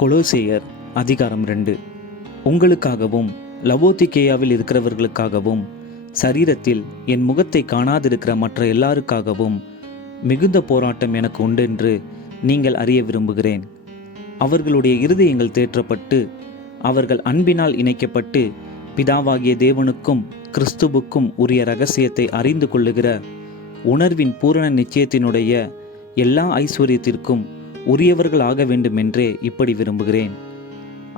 கொலோசேயர் அதிகாரம் 2. உங்களுக்காகவும் லவோதிகேயாவில் இருக்கிறவர்களுக்காகவும் சரீரத்தில் என் முகத்தை காணாதிருக்கிற மற்ற எல்லாருக்காகவும் மிகுந்த போராட்டம் எனக்கு உண்டென்று நீங்கள் அறிய விரும்புகிறேன். அவர்களுடைய இருதயங்கள் தேற்றப்பட்டு அவர்கள் அன்பினால் இணைக்கப்பட்டு பிதாவாகிய தேவனுக்கும் கிறிஸ்துவுக்கும் உரிய இரகசியத்தை அறிந்து கொள்ளுகிற உணர்வின் பூரண நிச்சயத்தினுடைய எல்லா ஐஸ்வர்யத்திற்கும் உரியவர்கள் ஆக வேண்டுமென்றே இப்படி விரும்புகிறேன்.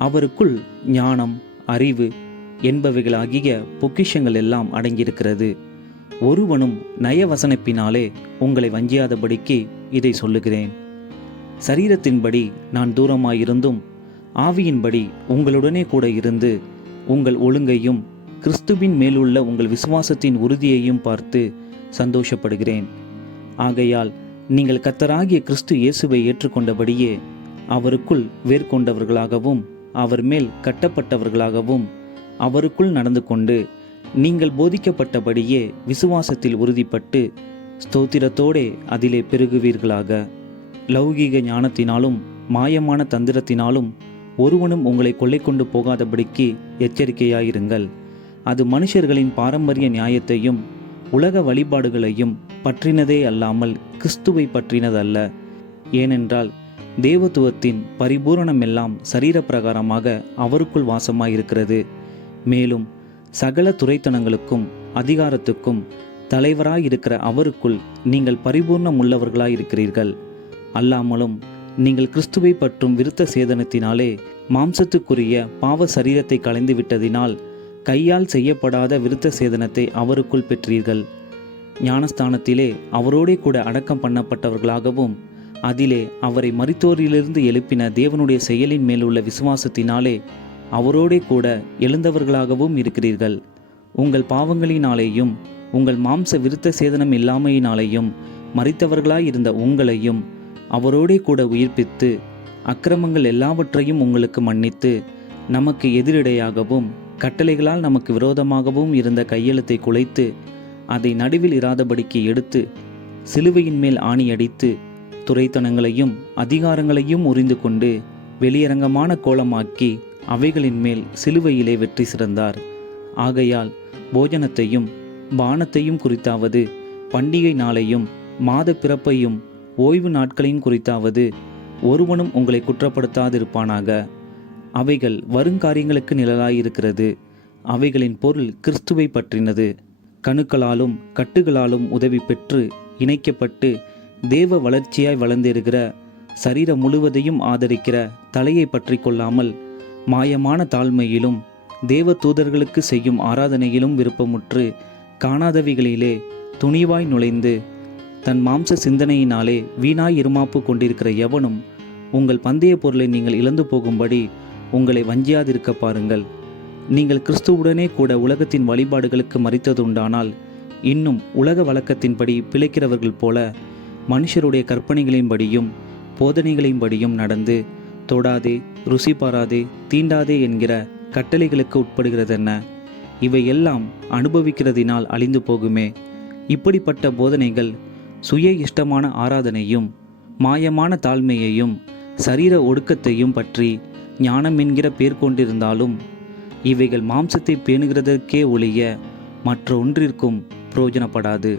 அவருக்குள் ஞானம், அறிவு என்பவைகளாகிய பொக்கிஷங்கள் எல்லாம் அடங்கியிருக்கிறது. ஒருவனும் நயவசனப்பினாலே உங்களை வஞ்சியாதபடிக்கு இதை சொல்லுகிறேன். சரீரத்தின்படி நான் தூரமாயிருந்தும் ஆவியின்படி உங்களுடனே கூட இருந்து உங்கள் ஒழுங்கையும் கிறிஸ்துவின் மேலுள்ள உங்கள் விசுவாசத்தின் உறுதியையும் பார்த்து சந்தோஷப்படுகிறேன். ஆகையால் நீங்கள் கர்த்தராகிய கிறிஸ்து இயேசுவை ஏற்றுக்கொண்டபடியே அவருக்குள் வேர்கொண்டவர்களாகவும் அவர் மேல் கட்டப்பட்டவர்களாகவும் அவருக்குள் நடந்து கொண்டு நீங்கள் போதிக்கப்பட்டபடியே விசுவாசத்தில் உறுதிப்பட்டு ஸ்தோத்திரத்தோடே அதிலே பெருகுவீர்களாக. லௌகீக ஞானத்தினாலும் மாயமான தந்திரத்தினாலும் ஒருவனும் உங்களை கொள்ளை கொண்டு போகாதபடிக்கு எச்சரிக்கையாயிருங்கள். அது மனுஷர்களின் பாரம்பரிய நியாயத்தையும் உலக வழிபாடுகளையும் பற்றினதே அல்லாமல் கிறிஸ்துவை பற்றினதல்ல. ஏனென்றால் தேவத்துவத்தின் பரிபூரணமெல்லாம் சரீரப்பிரகாரமாக அவருக்குள் வாசமாயிருக்கிறது. மேலும் சகல துரைத்தனங்களுக்கும் அதிகாரத்துக்கும் தலைவராயிருக்கிற அவருக்குள் நீங்கள் பரிபூர்ணம் உள்ளவர்களாயிருக்கிறீர்கள். அல்லாமலும் நீங்கள் கிறிஸ்துவை பற்றும் விருத்த சேதனத்தினாலே மாம்சத்துக்குரிய பாவ சரீரத்தை களைந்து விட்டதினால் கையால் செய்யப்படாத விருத்த சேதனத்தை அவருக்குள் பெற்றீர்கள். ஞானஸ்தானத்திலே அவரோடே கூட அடக்கம் பண்ணப்பட்டவர்களாகவும் அதிலே அவரை மரித்தோரிலிருந்து எழுப்பின தேவனுடைய செயலின் மேலுள்ள விசுவாசத்தினாலே அவரோடே கூட எழுந்தவர்களாகவும் இருக்கிறீர்கள். உங்கள் பாவங்களினாலேயும் உங்கள் மாம்ச விருத்த சேதனம் இல்லாமையினாலேயும் மரித்தவர்களாயிருந்த உங்களையும் அவரோடே கூட உயிர்ப்பித்து அக்கிரமங்கள் எல்லாவற்றையும் உங்களுக்கு மன்னித்து நமக்கு எதிரிடையாகவும் கட்டளைகளால் நமக்கு விரோதமாகவும் இருந்த கையெழுத்தை குலைத்து அதை நடுவில் இராதபடிக்கு எடுத்து சிலுவையின் மேல் ஆணியடித்து துரைத்தனங்களையும் அதிகாரங்களையும் உரிந்து கொண்டு வெளியரங்கமான கோலமாக்கி அவைகளின் மேல் சிலுவையிலே வெற்றி சிறந்தார். ஆகையால் போஜனத்தையும் பானத்தையும் குறித்தாவது பண்டிகை நாளையும் மாத பிறப்பையும் ஓய்வு நாட்களையும் குறித்தாவது ஒருவனும் உங்களை குற்றப்படுத்தாதிருப்பானாக. அவைகள் வருங்காரியங்களுக்கு நிழலாயிருக்கிறது. அவைகளின் பொருள் கிறிஸ்துவை பற்றினது. கணுக்களாலும் கட்டுகளாலும் உதவி பெற்று இணைக்கப்பட்டு தேவ வளர்ச்சியாய் வளர்ந்திருக்கிற சரீரம் முழுவதையும் ஆதரிக்கிற தலையை பற்றி கொள்ளாமல் மாயமான தாழ்மையிலும் தேவ தூதர்களுக்கு செய்யும் ஆராதனையிலும் விருப்பமுற்று காணாதவைகளிலே துணிவாய் நுழைந்து தன் மாம்ச சிந்தனையினாலே வீணாய் இருமாப்பு கொண்டிருக்கிற எவனும் உங்கள் பந்தய பொருளை நீங்கள் இழந்து போகும்படி உங்களை வஞ்சியாதிருக்க பாருங்கள். நீங்கள் கிறிஸ்துவுடனே கூட உலகத்தின் வழிபாடுகளுக்கு மரித்ததுண்டானால் இன்னும் உலக வழக்கத்தின்படி பிழைக்கிறவர்கள் போல மனுஷருடைய கற்பனைகளின்படியும் போதனைகளின்படியும் நடந்து தொடாதே, ருசி பாராதே, தீண்டாதே என்கிற கட்டளைகளுக்கு உட்படுகிறதென்ன? இவையெல்லாம் அனுபவிக்கிறதினால் அழிந்து போகுமே. இப்படிப்பட்ட போதனைகள் சுய இஷ்டமான ஆராதனையும் மாயமான தாழ்மையையும் சரீர ஒடுக்கத்தையும் பற்றி ஞானம் என்கிற பேர் கொண்டிருந்தாலும் இவைகள் மாம்சத்தை பேணுகிறதற்கே ஒழிய மற்ற ஒன்றிற்கும் பிரயோஜனப்படாது.